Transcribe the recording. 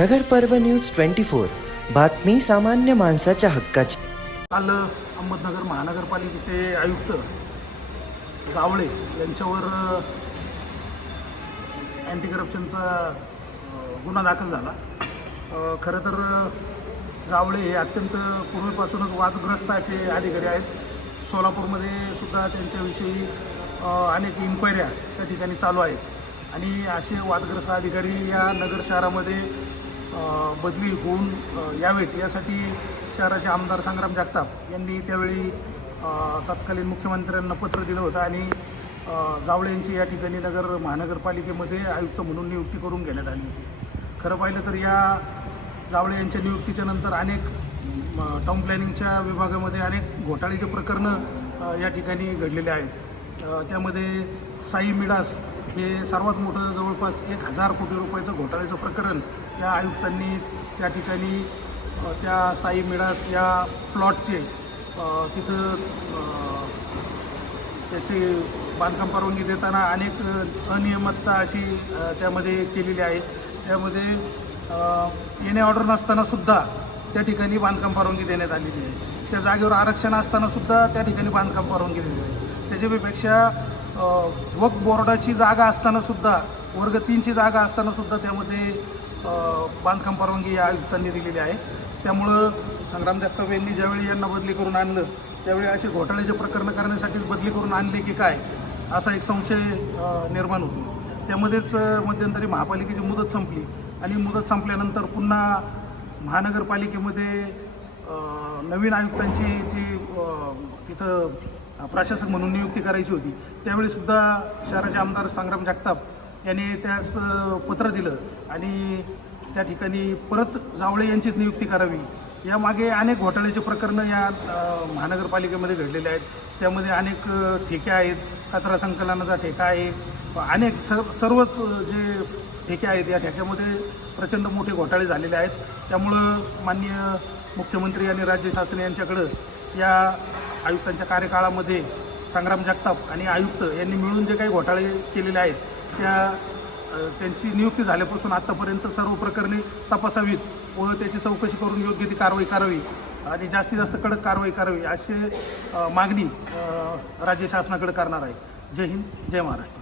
नगर पर्व news twenty four. बातमी सामान्य माणसाच्या हक्काची. काल अहमदनगर महानगरपालिकेचे आयुक्त जावळे यांच्यावर अँटी करप्शनचा गुन्हा दाखल झाला. खरं तर जावळे हे अत्यंत पूर्वीपासूनच वादग्रस्त असे अधिकारी आहेत. सोलापूरमध्ये सुद्धा त्यांच्याविषयी अनेक इन्क्वायऱ्या त्या ठिकाणी चालू आहेत. आणि असे वादग्रस्त अधिकारी या नगर शहरामध्ये बदली होऊन यावेत. यासाठी शहराचे आमदार संग्राम जगताप यांनी त्यावेळी तत्कालीन मुख्यमंत्र्यांना पत्र दिलं होतं आणि जावळे यांची या ठिकाणी नगर महानगरपालिकेमध्ये आयुक्त म्हणून नियुक्ती करून घेण्यात आली होती. खरं पाहिलं तर या जावळे यांच्या नियुक्तीच्या नंतर अनेक टाऊन प्लॅनिंगच्या विभागामध्ये अनेक घोटाळेचे प्रकरणं या ठिकाणी घडलेले आहेत. त्यामध्ये साई मिडास हे सर्वात मोठं जवळपास एक हजार कोटी रुपयाचं घोटाळ्याचं प्रकरण या आयुक्तांनी त्या ठिकाणी त्या साई मिडास या प्लॉटचे तिथं त्याची बांधकाम परवानगी देताना अनेक अनियमितता अशी त्यामध्ये केलेली आहे. त्यामध्ये येणे ऑर्डर नसतानासुद्धा त्या ठिकाणी बांधकाम परवानगी देण्यात आलेली आहे. त्या जागेवर आरक्षण असतानासुद्धा त्या ठिकाणी बांधकाम परवानगी दिली आहे. त्याच्यापेक्षा वक बोर्डाची जागा असतानासुद्धा वर्ग तीनची जागा असतानासुद्धा त्यामध्ये बांधकाम परवानगी या आयुक्तांनी दिलेली आहे. त्यामुळं संग्राम जगताप यांनी ज्यावेळी यांना बदली करून आणलं त्यावेळी असे घोटाळ्याचे प्रकरण करण्यासाठीच बदली करून आणले की काय असा एक संशय निर्माण होतो. त्यामध्येच मध्यंतरी महापालिकेची मुदत संपली आणि मुदत संपल्यानंतर पुन्हा महानगरपालिकेमध्ये नवीन आयुक्तांची जी तिथं प्रशासक म्हणून नियुक्ती करायची होती त्यावेळीसुद्धा शहराचे आमदार संग्राम जगताप यांनी त्यास पत्र दिलं आणि त्या ठिकाणी परत जावळे यांचीच नियुक्ती करावी. यामागे अनेक घोटाळ्याचे प्रकरणं या महानगरपालिकेमध्ये घडलेले आहेत. त्यामध्ये अनेक ठेके आहेत. कचरा संकलनाचा ठेका आहे. अनेक सर सर्वच जे ठेके आहेत या ठेक्यामध्ये प्रचंड मोठे घोटाळे झालेले आहेत. त्यामुळं माननीय मुख्यमंत्री आणि राज्य शासन यांच्याकडं या आयुक्तांच्या कार्यकाळामध्ये संग्राम जगताप आणि आयुक्त यांनी मिळून जे काही घोटाळे केलेले आहेत त्या त्यांची नियुक्ती झाल्यापासून आत्तापर्यंत सर्व प्रकरणे तपासावीत व त्याची चौकशी करून योग्य ती कारवाई करावी आणि जास्तीत जास्त कडक कारवाई करावी अशी मागणी राज्य शासनाकडे करणार आहे. जय हिंद जय महाराष्ट्र.